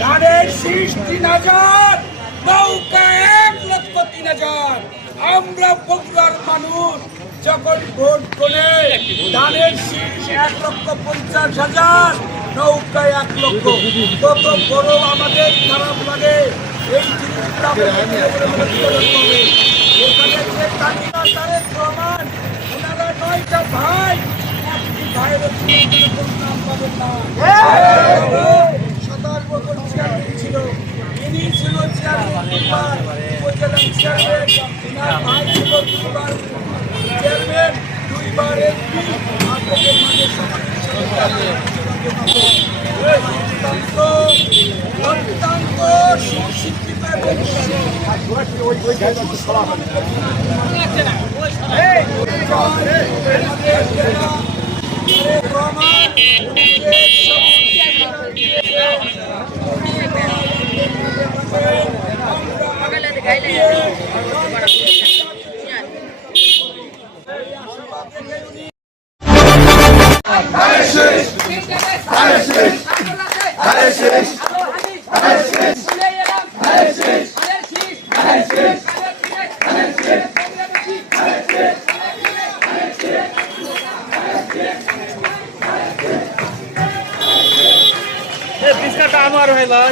ধানের শীষ ৩,০০০, নৌকা ১,৩০,০০০। আমরা বগুড়ার মানুষ যখন ভোট করে ধানের শীষ ১,৫০,০০০, নৌকা ১,০০,০০০। কত বড় আমাদের খারাপ লাগে এই জিনিসটা। এখানে যে কাকিনা তারেক রহমান, ওনারা ৯টা ভাই, একটি ভাইয়ের নাম পাবেন না। ২৭ বছর চেয়ারম্যান ছিল, ইনি ছিল চেয়ারম্যান ২বার, উপজেলা চেয়ারম্যান। ওনার ভাই ছিল ২বার চেয়ারম্যান, ২বার এমপি। আপনাদের মাঝে অত্যন্ত সুশিক্ষিত Pisca tá, amor, vai lá.